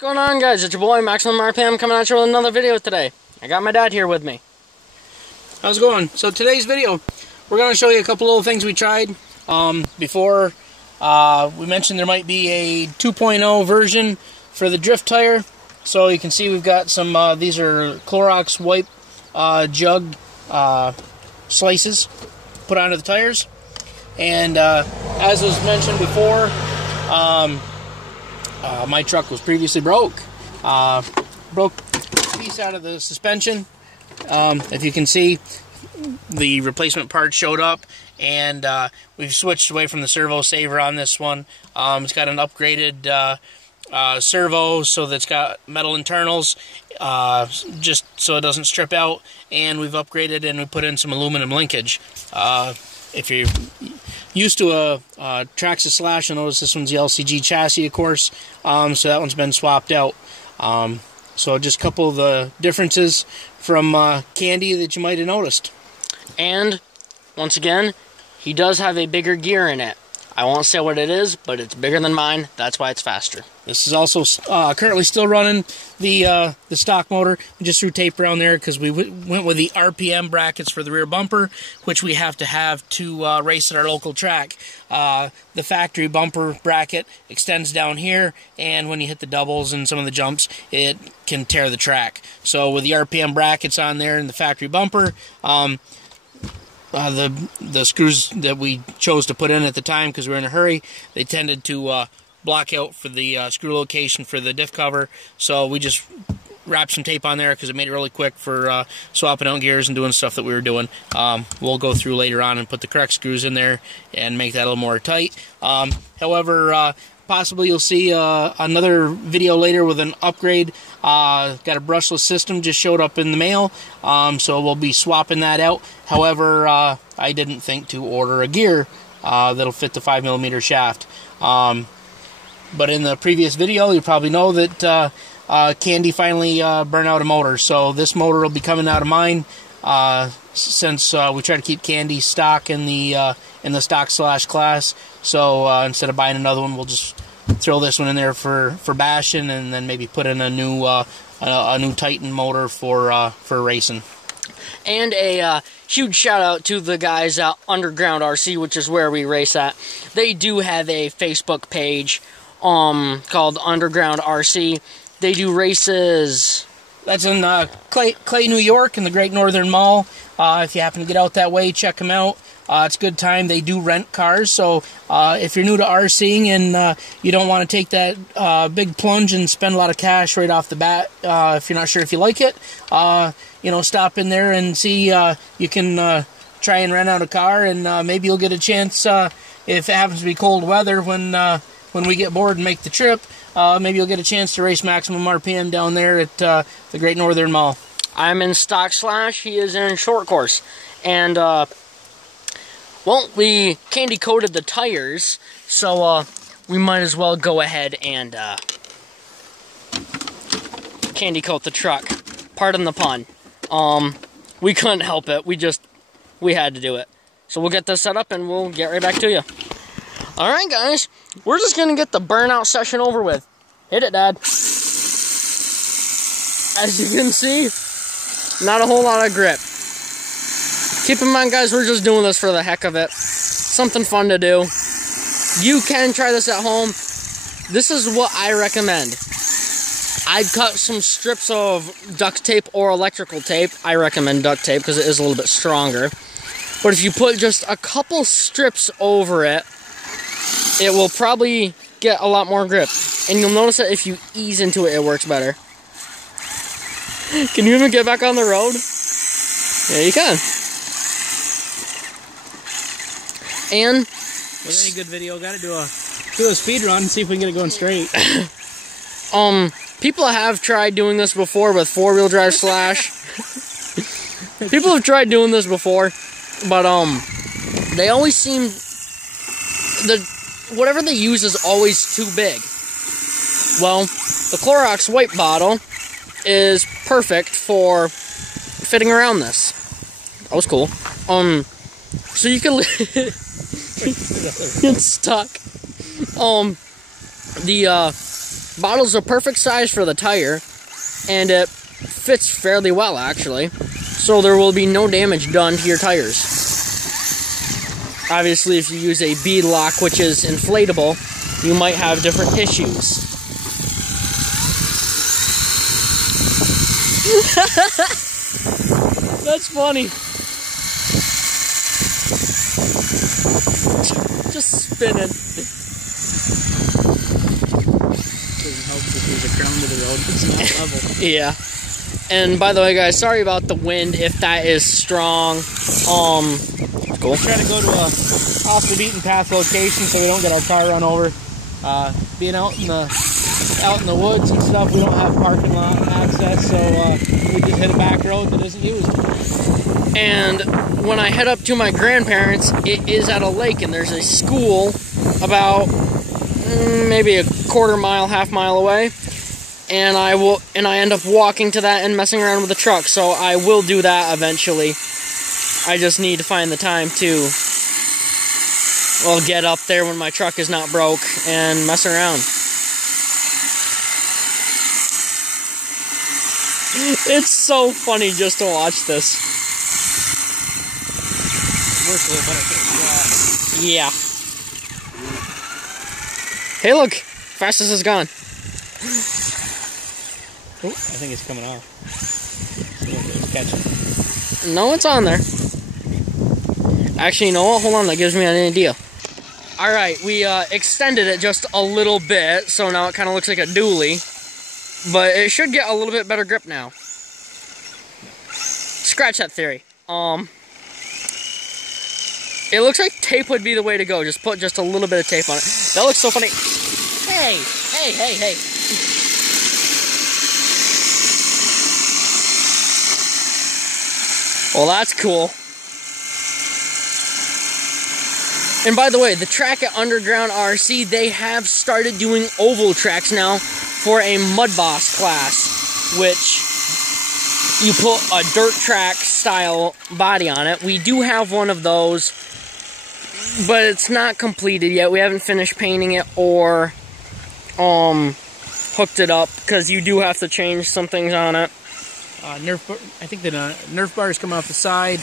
What's going on, guys? It's your boy Maximum RPM coming at you with another video today. I got my dad here with me. How's it going? So today's video, we're going to show you a couple little things we tried. Before we mentioned there might be a 2.0 version for the drift tire. So you can see we've got some, these are Clorox wipe jug slices put onto the tires. And as was mentioned before, my truck was previously broke. Broke a piece out of the suspension. If you can see, the replacement part showed up, and we've switched away from the servo saver on this one. It's got an upgraded servo, so that's got metal internals, just so it doesn't strip out, and we've upgraded and we put in some aluminum linkage. If you're used to a Traxxas Slash, you'll notice this one's the LCG chassis, of course, so that one's been swapped out. So just a couple of the differences from Candy that you might have noticed. And, once again, he does have a bigger gear in it. I won't say what it is, but it's bigger than mine. That's why it's faster. This is also currently still running the stock motor. We just threw tape around there because we went with the RPM brackets for the rear bumper, which we have to race at our local track. The factory bumper bracket extends down here, and when you hit the doubles and some of the jumps, it can tear the track. So with the RPM brackets on there and the factory bumper, the screws that we chose to put in at the time because we were in a hurry, they tended to block out for the screw location for the diff cover, so we just wrapped some tape on there because it made it really quick for swapping out gears and doing stuff that we were doing. We'll go through later on and put the correct screws in there and make that a little more tight. However, possibly you'll see another video later with an upgrade. Got a brushless system, just showed up in the mail, so we'll be swapping that out. However, I didn't think to order a gear that'll fit the 5mm shaft. But in the previous video, you probably know that Candy finally burned out a motor. So this motor will be coming out of mine since we try to keep Candy stock in the stock slash class. So instead of buying another one, we'll just throw this one in there for bashing, and then maybe put in a new Titan motor for racing. And a huge shout out to the guys at Underground RC, which is where we race at. They do have a Facebook page called Underground RC. They do races. That's in Clay, New York, in the Great Northern Mall. If you happen to get out that way, check them out. It's a good time. They do rent cars, so if you're new to RCing and you don't want to take that big plunge and spend a lot of cash right off the bat, if you're not sure if you like it, stop in there and see. You can try and rent out a car, and maybe you'll get a chance if it happens to be cold weather when we get bored and make the trip. Maybe you'll get a chance to race Maximum RPM down there at the Great Northern Mall. I'm in stock slash. He is in short course, and well, we candy coated the tires, so we might as well go ahead and candy coat the truck. Pardon the pun. We couldn't help it. We had to do it. So we'll get this set up and we'll get right back to you. Alright, guys. We're just going to get the burnout session over with. Hit it, Dad. As you can see, not a whole lot of grip. Keep in mind, guys, we're just doing this for the heck of it. Something fun to do. You can try this at home. This is what I recommend. I'd cut some strips of duct tape or electrical tape. I recommend duct tape because it is a little bit stronger. But if you put just a couple strips over it, it will probably get a lot more grip. And you'll notice that if you ease into it, it works better. Can you even get back on the road? Yeah, you can. And with any good video, gotta do a speed run and see if we can get it going straight. People have tried doing this before with four-wheel drive Slash. People have tried doing this before, but they always seem whatever they use is always too big. Well, the Clorox wipe bottle is perfect for fitting around this. That was cool. So you can it's stuck. The Bottle's a perfect size for the tire, and it fits fairly well, actually. So there will be no damage done to your tires. Obviously, if you use a bead lock, which is inflatable, you might have different issues. That's funny. Just spinning. Doesn't help if there's a crown to the road. It's not level. Yeah. And by the way, guys, sorry about the wind if that is strong. Cool. We try to go to a off the beaten path location so we don't get our car run over. Being out in the woods and stuff, we don't have parking lot access, so we just hit a back road that isn't used. And when I head up to my grandparents, it is at a lake, and there's a school about maybe a quarter mile, half mile away. And I end up walking to that and messing around with the truck. So I will do that eventually. I just need to find the time to, well, get up there when my truck is not broke and mess around. It's so funny just to watch this. Yeah. Hey, look, fastest is gone. Oh, I think it's coming off. See if it's catching. No, it's on there. Actually, you know what? Hold on, that gives me an idea. Alright, we extended it just a little bit, so now it kind of looks like a dually. But it should get a little bit better grip now. Scratch that theory. It looks like tape would be the way to go. Just put just a little bit of tape on it. That looks so funny. Hey, hey, hey, hey. Well, that's cool. And by the way, the track at Underground RC, they have started doing oval tracks now for a Mud Boss class, which you put a dirt track style body on it. We do have one of those, but it's not completed yet. We haven't finished painting it or hooked it up, because you do have to change some things on it. I think the Nerf bars come off the side.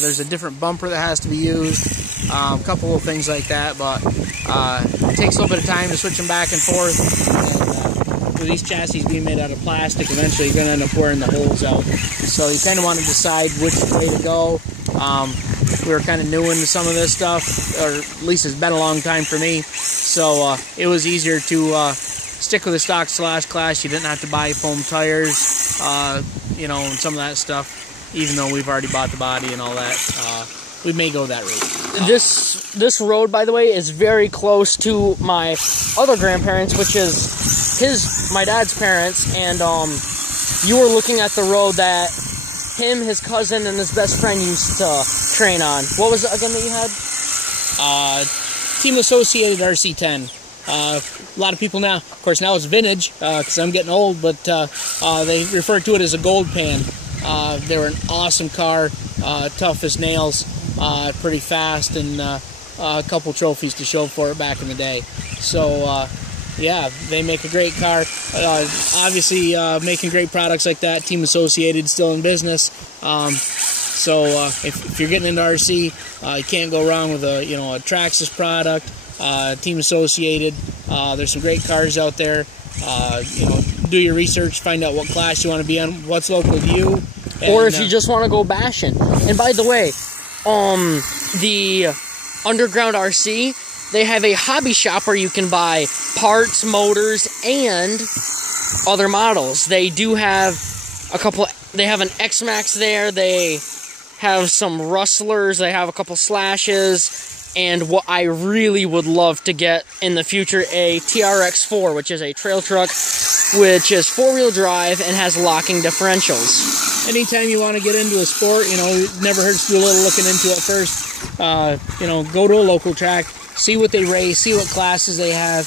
There's a different bumper that has to be used. A couple of things like that, but it takes a little bit of time to switch them back and forth. And with these chassis being made out of plastic, eventually you're going to end up wearing the holes out. So you kind of want to decide which way to go. We were kind of new into some of this stuff, or at least it's been a long time for me. So it was easier to stick with the stock Slash class. You didn't have to buy foam tires, you know, and some of that stuff, even though we've already bought the body and all that. We may go that route. This road, by the way, is very close to my other grandparents, which is my dad's parents, and you were looking at the road that him, his cousin, and his best friend used to train on. What was it again that you had? Team Associated RC10. A lot of people now, of course, now it's vintage, because I'm getting old, but they refer to it as a gold pan. They were an awesome car, tough as nails, pretty fast, and a couple trophies to show for it back in the day. So, yeah, they make a great car. Obviously, making great products like that. Team Associated, still in business. So, if you're getting into RC, you can't go wrong with a Traxxas product. Team Associated. There's some great cars out there. Do your research, find out what class you want to be on, what's local to you, or if you just want to go bashing. And by the way, the Underground RC, they have a hobby shop where you can buy parts, motors, and other models. They do have a couple. They have an X-Max there. They have some Rustlers. They have a couple Slashes. And what I really would love to get in the future, a TRX4, which is a trail truck, which is 4-wheel drive and has locking differentials. Anytime you want to get into a sport, it never hurts to do a little looking into it first. Go to a local track, see what they race, see what classes they have.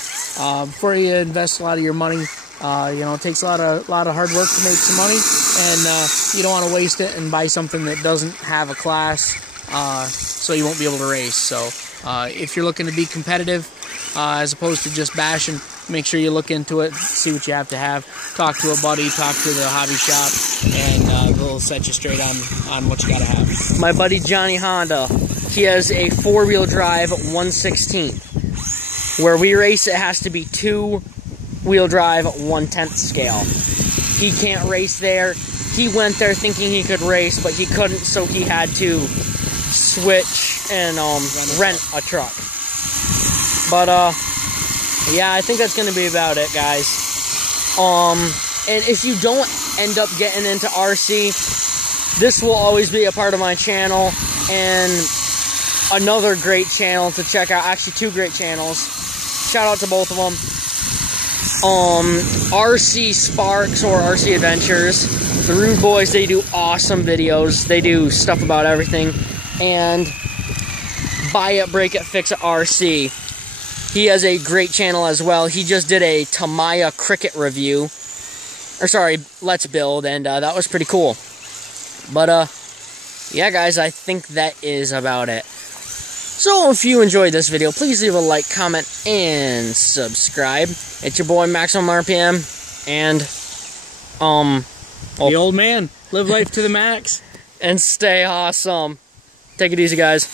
Before you invest a lot of your money, it takes a lot of hard work to make some money, and you don't want to waste it and buy something that doesn't have a class. So you won't be able to race. So if you're looking to be competitive as opposed to just bashing, make sure you look into it, see what you have to have. Talk to a buddy, talk to the hobby shop, and they'll set you straight on what you got to have. My buddy Johnny Honda, he has a 4-wheel drive 1/16. Where we race, it has to be 2-wheel drive 1/10 scale. He can't race there. He went there thinking he could race, but he couldn't, so he had to switch and rent a truck. But yeah, I think that's gonna be about it, guys. And if you don't end up getting into RC, this will always be a part of my channel, and another great channel to check out. Actually, 2 great channels. Shout out to both of them. RC Sparks or RC Adventures. The Rude Boys, they do awesome videos. They do stuff about everything. And Buy It, Break It, Fix It RC. He has a great channel as well. He just did a Tamiya Cricket review. Or sorry, Let's Build, and that was pretty cool. But yeah, guys, I think that is about it. So if you enjoyed this video, please leave a like, comment, and subscribe. It's your boy Maximum RPM, and the old man. Live life to the max. And stay awesome. Take it easy, guys.